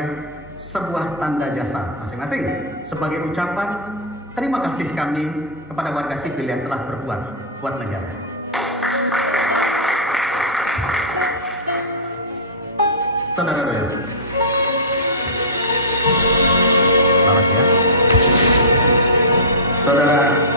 sebuah tanda jasa masing-masing sebagai ucapan terima kasih kami kepada warga sipil yang telah berbuat buat negara. Saudara Doyo. Selamat ya. Saudara